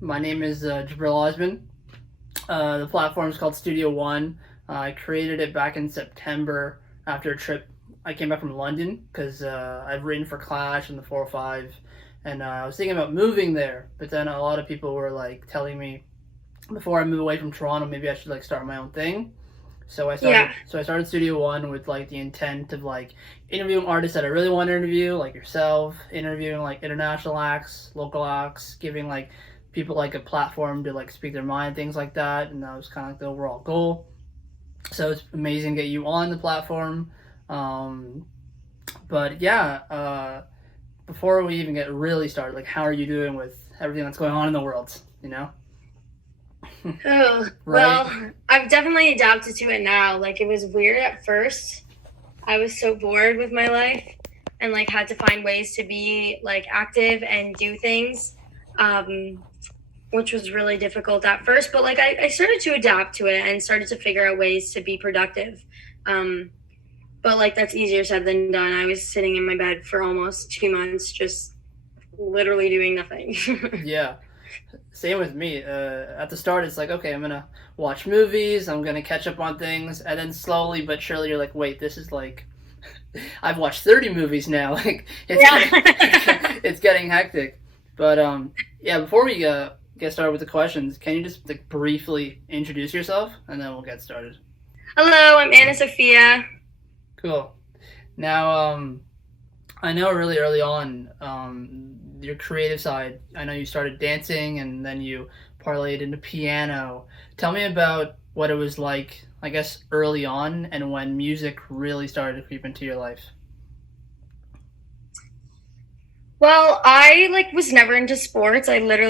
My name is Jibril Osman. The platform is called Studio One. I created it back in September after a trip. I came back from London because I've written for Clash and the 405, and I was thinking about moving there. But then a lot of people were like telling me before I move away from Toronto, maybe I should like start my own thing. So I started. Yeah. So I started Studio One with like the intent of like interviewing artists that I really want to interview, like yourself, interviewing like international acts, local acts, giving like people like a platform to like speak their mind, things like that. And that was kind of like the overall goal. So it's amazing to get you on the platform. Um, but yeah, before we even get really started, like how are you doing with everything that's going on in the world? You know, Oh, right? well, I've definitely adapted to it now. Like, it was weird at first. I was so bored with my life and, like, had to find ways to be, like, active and do things, um, which was really difficult at first. But, like, I started to adapt to it and started to figure out ways to be productive. Um, but, like, that's easier said than done. I was sitting in my bed for almost 2 months, just literally doing nothing. Yeah. Same with me. At the start, it's like, okay, I'm gonna watch movies, I'm gonna catch up on things, and then slowly but surely, you're like, wait, this is like, I've watched 30 movies now. Like, Yeah. it's getting hectic. But yeah, before we get started with the questions, can you just like briefly introduce yourself, and then we'll get started. Hello, I'm Anna Sofia. Cool. Now, I know really early on, your creative side. I know you started dancing and then you parlayed into piano. Tell me about what it was like, I guess, early on and when music really started to creep into your life. Well, I like was never into sports. I never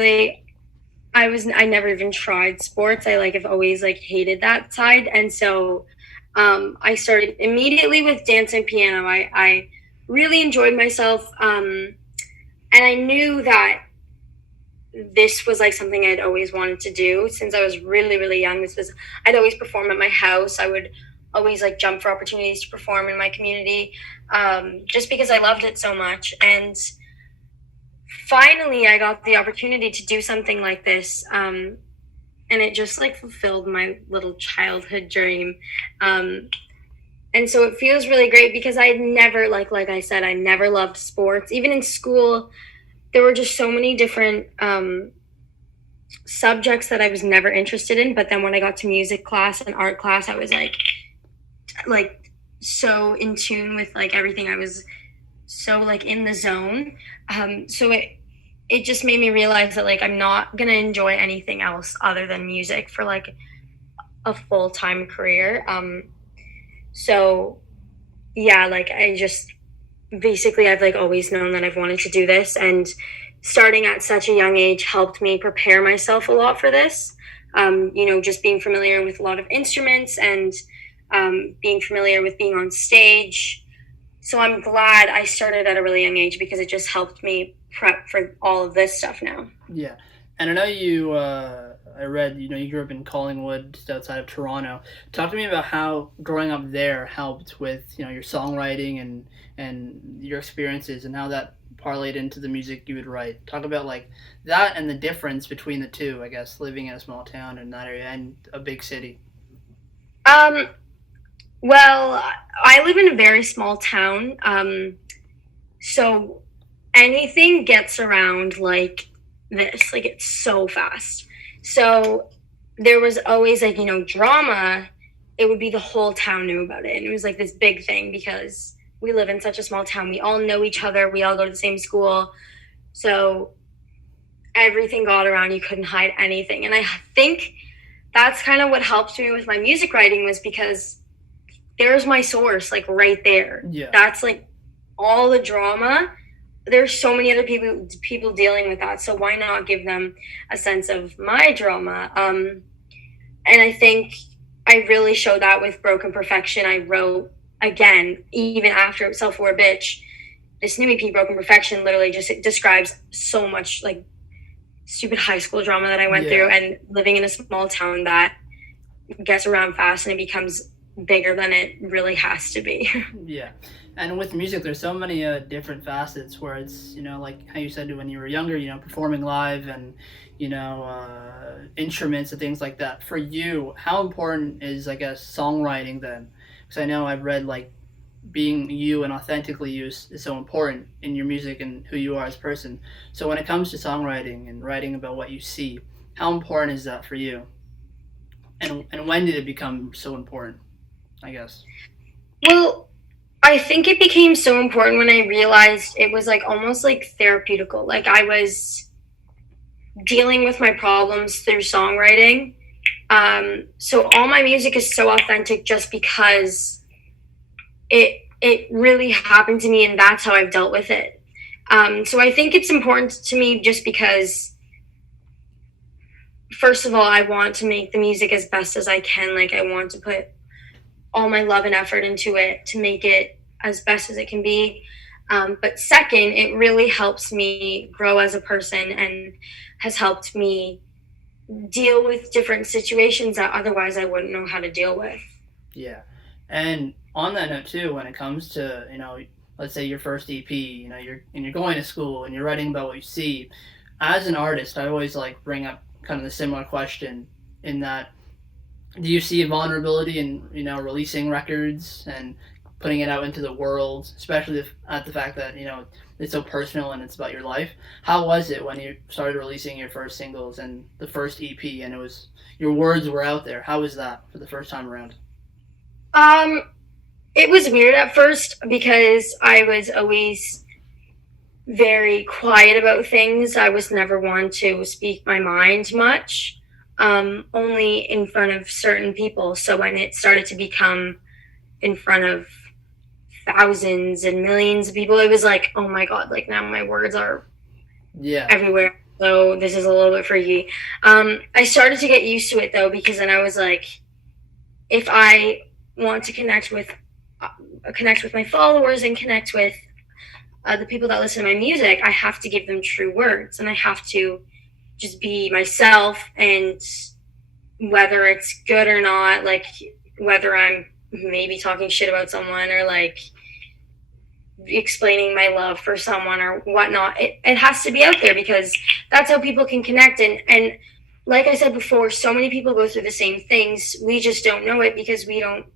even tried sports. I like have always like hated that side. And so I started immediately with dance and piano. I really enjoyed myself. And I knew that this was like something I'd always wanted to do since I was really, really young. I'd always perform at my house. I would always like jump for opportunities to perform in my community, just because I loved it so much. And finally, I got the opportunity to do something like this. And it just like fulfilled my little childhood dream. Um, and so it feels really great because I never, like I said, I never loved sports. Even in school, there were just so many different subjects that I was never interested in. But then when I got to music class and art class, I was like so in tune with like everything. I was so like in the zone. So it just made me realize that like I'm not gonna enjoy anything else other than music for like a full time career. So yeah, like I just basically I've like always known that I've wanted to do this, and starting at such a young age helped me prepare myself a lot for this. Just being familiar with a lot of instruments and being familiar with being on stage. So I'm glad I started at a really young age because it just helped me prep for all of this stuff now. Yeah. And I know you, I read, you grew up in Collingwood, just outside of Toronto. Talk to me about how growing up there helped with, your songwriting and your experiences and how that parlayed into the music you would write. Talk about like that and the difference between the two, I guess, living in a small town in that area and a big city. Um, well, I live in a very small town, so anything gets around like this, like it's so fast. So there was always like drama. It would be the whole town knew about it, and it was like this big thing because we live in such a small town. We all know each other. We all go to the same school, so everything got around. You couldn't hide anything, and I think that's kind of what helped me with my music writing was because there's my source like right there. Yeah. That's like all the drama. There's so many other people dealing with that, so why not give them a sense of my drama? And I think I really showed that with Broken Perfection. I wrote again even after Self-Aware Bitch. This new EP, Broken Perfection, literally just it describes so much like stupid high school drama that I went Yeah. through, and living in a small town that gets around fast and it becomes bigger than it really has to be. Yeah. And with music, there's so many different facets where it's, like how you said when you were younger, performing live and, instruments and things like that. For you, how important is, I guess, songwriting then? Because I know I've read like being you and authentically you is so important in your music and who you are as a person. So when it comes to songwriting and writing about what you see, how important is that for you? And when did it become so important, I guess? Well, I think it became so important when I realized it was like almost like therapeutical. Like I was dealing with my problems through songwriting. So all my music is so authentic just because it really happened to me, and that's how I've dealt with it. So I think it's important to me just because, first of all, I want to make the music as best as I can. Like I want to put all my love and effort into it to make it as best as it can be. But second, it really helps me grow as a person and has helped me deal with different situations that otherwise I wouldn't know how to deal with. Yeah. And on that note too, when it comes to, let's say your first EP, you're going to school and you're writing about what you see. As an artist, I always like bring up kind of the similar question in that, do you see a vulnerability in, releasing records and putting it out into the world, especially at the fact that, it's so personal and it's about your life? How was it when you started releasing your first singles and the first EP and it was, your words were out there? How was that for the first time around? It was weird at first because I was always very quiet about things. I was never one to speak my mind much, only in front of certain people. So when it started to become in front of thousands and millions of people, it was like, oh my God, like now my words are everywhere. So this is a little bit freaky. I started to get used to it though, because then I was like, if I want to connect with my followers and connect with the people that listen to my music, I have to give them true words and I have to just be myself. And whether it's good or not, like whether I'm maybe talking shit about someone or like explaining my love for someone or whatnot, it has to be out there because that's how people can connect. And like I said before, so many people go through the same things. We just don't know it because we don't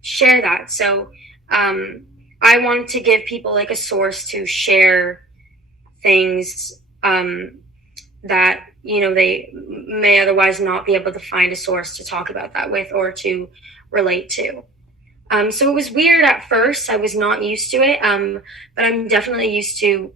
share that. So I wanted to give people like a source to share things that they may otherwise not be able to find a source to talk about that with or to relate to. So it was weird at first. I was not used to it, but I'm definitely used to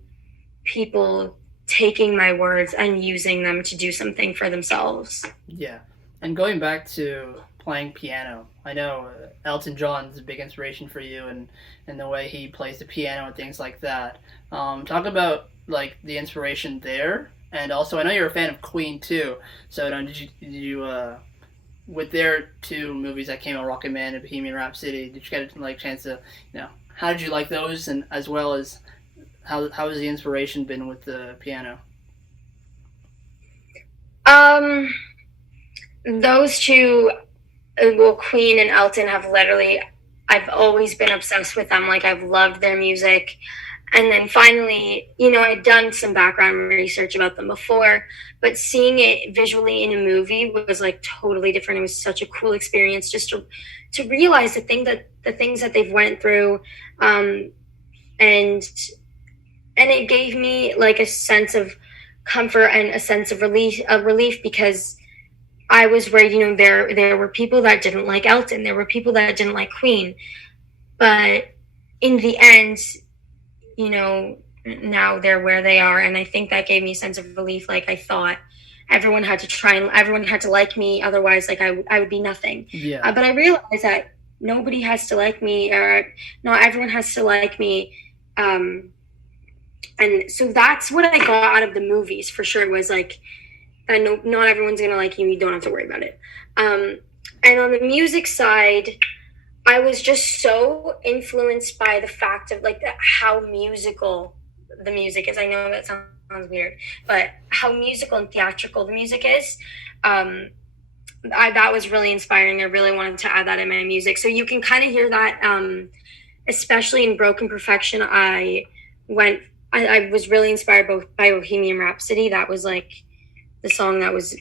people taking my words and using them to do something for themselves. Yeah. And going back to playing piano, I know Elton John's a big inspiration for you and the way he plays the piano and things like that. Talk about like the inspiration there, and also I know you're a fan of Queen too. So did you with their two movies that came out, Rocket Man and Bohemian Rhapsody, did you get like chance to how did you like those, and as well as how has the inspiration been with the piano? Those two, well, Queen and Elton have literally, I've always been obsessed with them. Like I've loved their music. And then finally, I'd done some background research about them before, but seeing it visually in a movie was like totally different. It was such a cool experience just to realize the things that they've went through. And it gave me like a sense of comfort and a sense of relief because I was worried, there were people that didn't like Elton. There were people that didn't like Queen. But in the end, now they're where they are. And I think that gave me a sense of relief. Like I thought everyone had to like me. Otherwise, like I would be nothing. Yeah. But I realized that nobody has to like me, or not everyone has to like me. And so that's what I got out of the movies for sure, was like, that not everyone's going to like you. You don't have to worry about it. And on the music side, I was just so influenced by the fact of like how musical the music is. I know that sounds weird, but how musical and theatrical the music is. That was really inspiring. I really wanted to add that in my music. So you can kind of hear that especially in Broken Perfection, I was really inspired both by Bohemian Rhapsody. That was like the song that was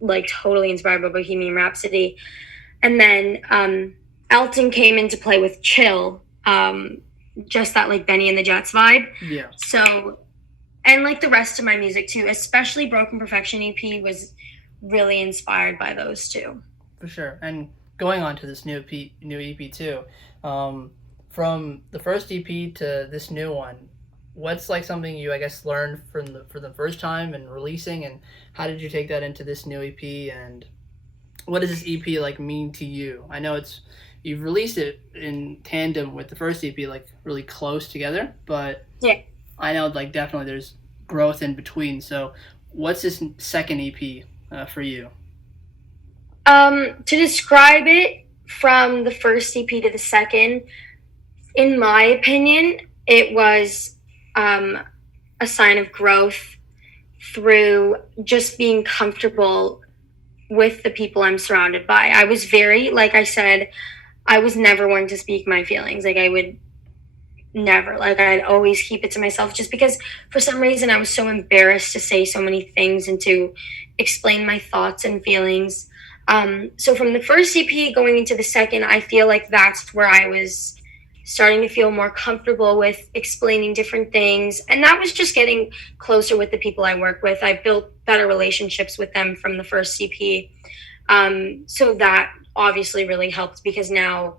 like totally inspired by Bohemian Rhapsody. And then Elton came into play with Chill, just that like Benny and the Jets vibe. Yeah. So, and like the rest of my music too, especially Broken Perfection EP was really inspired by those two. For sure. And going on to this new EP too, from the first EP to this new one, what's like something you, I guess, learned for the first time and releasing, and how did you take that into this new EP, and what does this EP like mean to you? I know you've released it in tandem with the first EP, like really close together, but yeah, I know like definitely there's growth in between. So what's this second EP for you? To describe it from the first EP to the second, in my opinion, it was a sign of growth through just being comfortable with the people I'm surrounded by. I was very, like I said, I was never one to speak my feelings. Like I would never, like I'd always keep it to myself just because for some reason I was so embarrassed to say so many things and to explain my thoughts and feelings. So from the first EP going into the second, I feel like that's where I was starting to feel more comfortable with explaining different things. And that was just getting closer with the people I work with. I built better relationships with them from the first EP. So that obviously really helped because now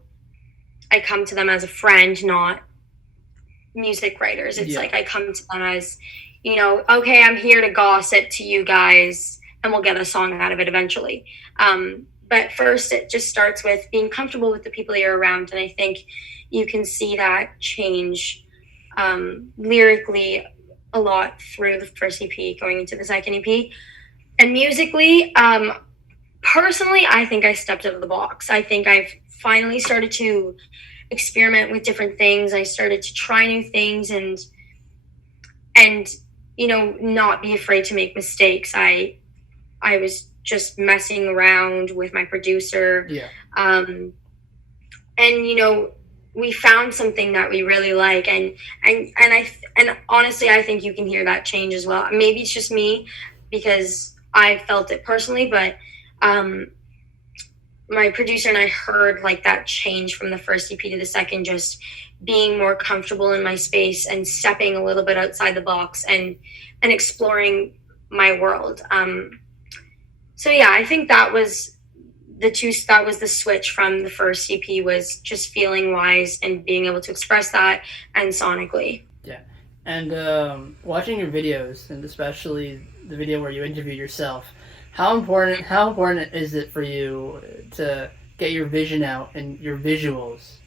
I come to them as a friend, not music writers. It's like I come to them as, you know, okay, I'm here to gossip to you guys and we'll get a song out of it eventually. But first it just starts with being comfortable with the people you're around. And I think you can see that change lyrically a lot through the first EP going into the second EP. And musically, personally, I think I stepped out of the box. I think I've finally started to experiment with different things. I started to try new things and you know, not be afraid to make mistakes. I was just messing around with my producer. Yeah. And you know, we found something that we really like, and honestly, I think you can hear that change as well. Maybe it's just me because I felt it personally, but my producer and I heard like that change from the first EP to the second, just being more comfortable in my space and stepping a little bit outside the box and exploring my world. So yeah, I think that was the switch from the first EP, was just feeling wise and being able to express that and sonically. Yeah. And watching your videos, and especially the video where you interview yourself, how important is it for you to get your vision out and your visuals?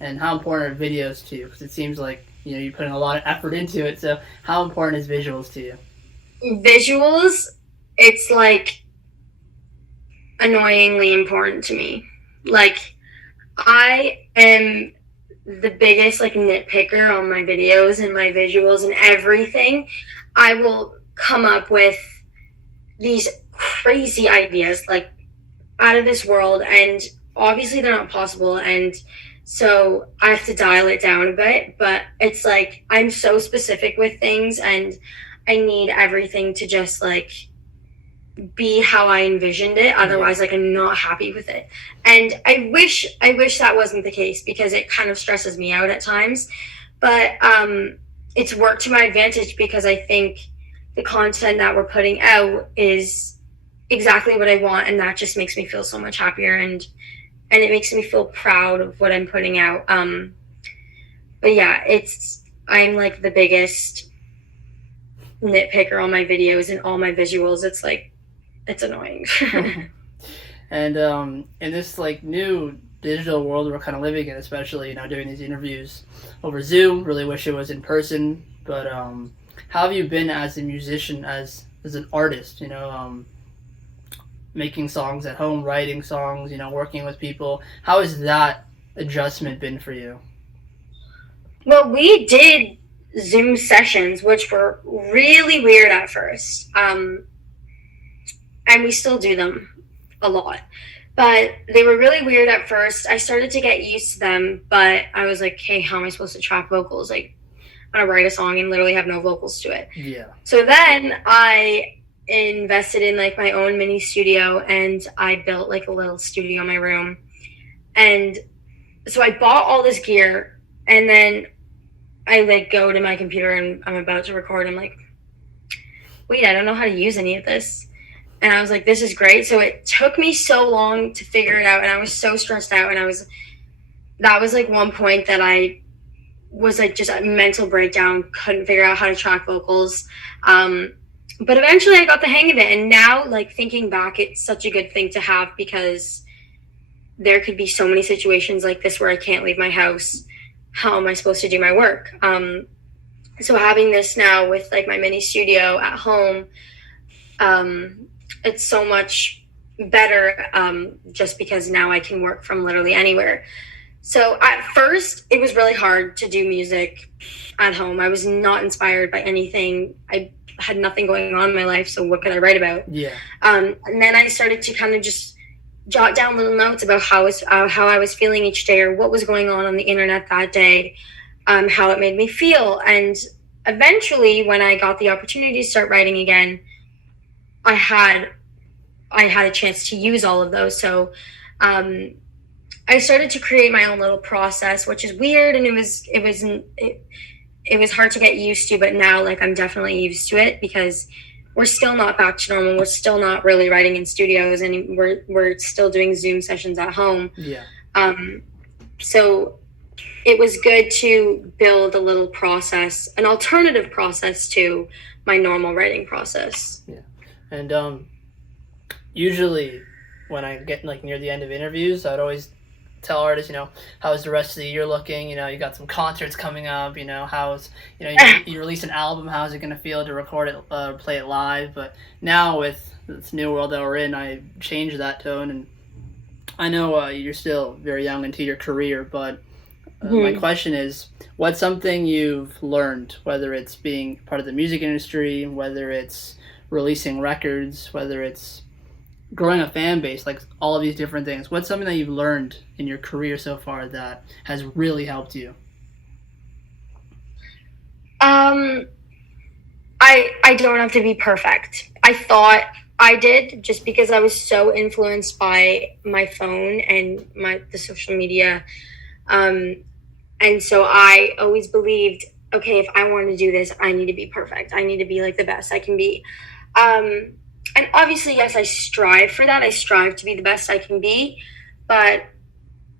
And how important are videos to you? Because it seems like, you know, you're putting a lot of effort into it. So how important is visuals to you? Visuals, it's like annoyingly important to me. Like, I am the biggest like nitpicker on my videos and my visuals and everything. I will come up with these crazy ideas like out of this world, and obviously they're not possible, and so I have to dial it down a bit. But it's like I'm so specific with things and I need everything to just like be how I envisioned it. Otherwise, like, I'm not happy with it. And I wish that wasn't the case because it kind of stresses me out at times. But it's worked to my advantage because I think the content that we're putting out is exactly what I want, and that just makes me feel so much happier, and it makes me feel proud of what I'm putting out. But yeah, I'm like the biggest nitpicker on my videos and all my visuals. It's like, it's annoying. And in this like new digital world we're kind of living in, especially, you know, doing these interviews over Zoom, really wish it was in person. But how have you been as a musician, as an artist, you know, making songs at home, writing songs, you know, working with people? How has that adjustment been for you? Well, we did Zoom sessions, which were really weird at first. And we still do them a lot. But they were really weird at first. I started to get used to them, but I was like, hey, how am I supposed to track vocals? Like, I'm gonna write a song and literally have no vocals to it. Yeah. So then I invested in like my own mini studio, and I built like a little studio in my room. And so I bought all this gear, and then I like go to my computer and I'm about to record. I'm like, wait, I don't know how to use any of this. And I was like, this is great. So it took me so long to figure it out, and I was so stressed out, and that was like one point that I was like just a mental breakdown, couldn't figure out how to track vocals. But eventually I got the hang of it, and now like thinking back, it's such a good thing to have, because there could be so many situations like this where I can't leave my house. How am I supposed to do my work? So having this now with like my mini studio at home, it's so much better, just because now I can work from literally anywhere. So at first, it was really hard to do music at home. I was not inspired by anything. I had nothing going on in my life, so what could I write about? Yeah. And then I started to kind of just jot down little notes about how I was feeling each day, or what was going on the internet that day, how it made me feel. And eventually, when I got the opportunity to start writing again, I had a chance to use all of those. So I started to create my own little process, which is weird, and it was hard to get used to, but now like I'm definitely used to it, because we're still not back to normal. We're still not really writing in studios, and we're still doing Zoom sessions at home. Yeah. So it was good to build a little process, an alternative process to my normal writing process. Yeah. And usually when I get like near the end of interviews, I'd always tell artists, how's the rest of the year looking? You got some concerts coming up, how's, you release an album, how's it going to feel to record it, play it live? But now with this new world that we're in, I changed that tone. And I know you're still very young into your career, but my question is, what's something you've learned, whether it's being part of the music industry, whether it's releasing records, whether it's growing a fan base, like all of these different things, what's something that you've learned in your career so far that has really helped you? I don't have to be perfect. I thought I did, just because I was so influenced by my phone and the social media. And so I always believed, okay, if I want to do this, I need to be perfect. I need to be like the best I can be. And obviously, yes, I strive for that. I strive to be the best I can be, but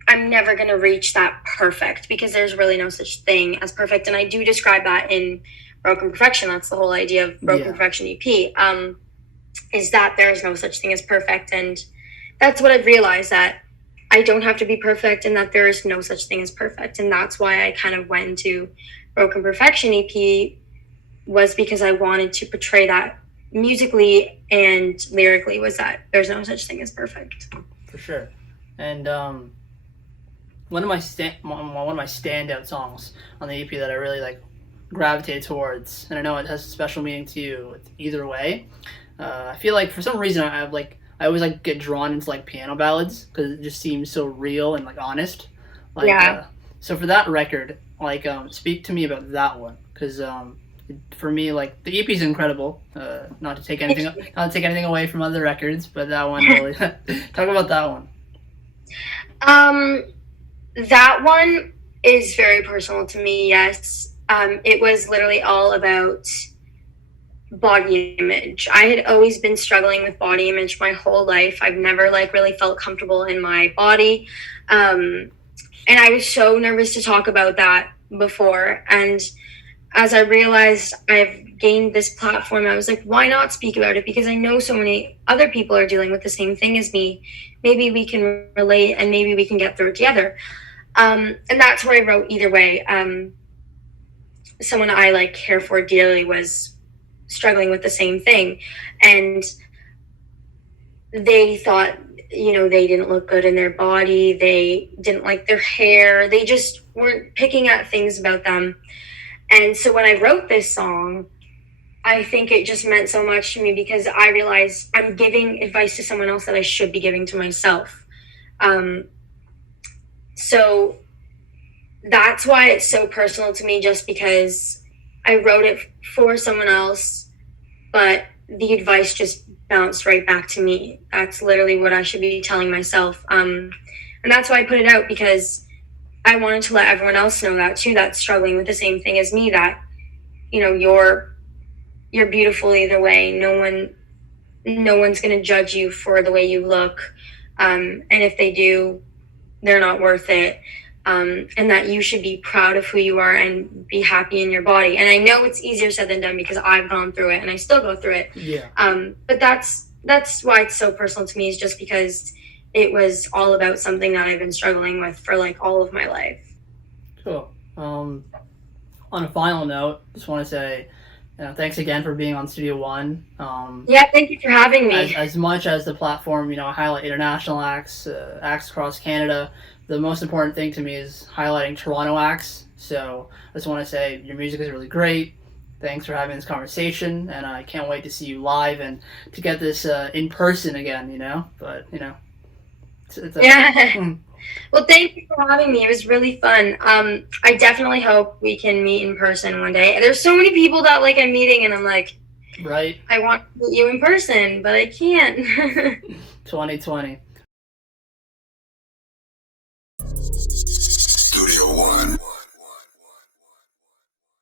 I'm never going to reach that perfect, because there's really no such thing as perfect. And I do describe that in Broken Perfection. That's the whole idea of Broken Perfection EP, is that there is no such thing as perfect. And that's what I've realized, that I don't have to be perfect, and that there is no such thing as perfect. And that's why I kind of went into Broken Perfection EP, was because I wanted to portray that musically and lyrically, was that there's no such thing as perfect. For sure. And one of my standout songs on the EP that I really like gravitated towards, and I know it has a special meaning to you either way. I feel like for some reason I always like get drawn into like piano ballads, because it just seems so real and like honest. Like, yeah. So for that record, like speak to me about that one, because for me, like, the EP is incredible. Not to take anything away from other records, but that one really talk about that one. That one is very personal to me. Yes, it was literally all about body image. I had always been struggling with body image my whole life. I've never like really felt comfortable in my body, and I was so nervous to talk about that before. And as I realized I've gained this platform, I was like, why not speak about it? Because I know so many other people are dealing with the same thing as me. Maybe we can relate, and maybe we can get through it together. And that's where I wrote Either Way. Someone I like care for dearly was struggling with the same thing. And they thought, they didn't look good in their body. They didn't like their hair. They just weren't picking at things about them. And so when I wrote this song, I think it just meant so much to me, because I realized I'm giving advice to someone else that I should be giving to myself. So that's why it's so personal to me, just because I wrote it for someone else, but the advice just bounced right back to me. That's literally what I should be telling myself. And that's why I put it out, because I wanted to let everyone else know that too, that's struggling with the same thing as me, that, you know, you're beautiful either way. No one's going to judge you for the way you look. And if they do, they're not worth it. And that you should be proud of who you are and be happy in your body. And I know it's easier said than done, because I've gone through it and I still go through it. Yeah. But that's why it's so personal to me, is just because it was all about something that I've been struggling with for like all of my life. Cool. On a final note, just want to say, thanks again for being on Studio One. Yeah, thank you for having me. As much as the platform, highlight international acts, acts across Canada, the most important thing to me is highlighting Toronto acts. So I just want to say your music is really great. Thanks for having this conversation, and I can't wait to see you live and to get this in person again, But, yeah. Well, thank you for having me. It was really fun. I definitely hope we can meet in person one day. There's so many people that like I'm meeting, and I'm like, right, I want to meet you in person, but I can't. 2020.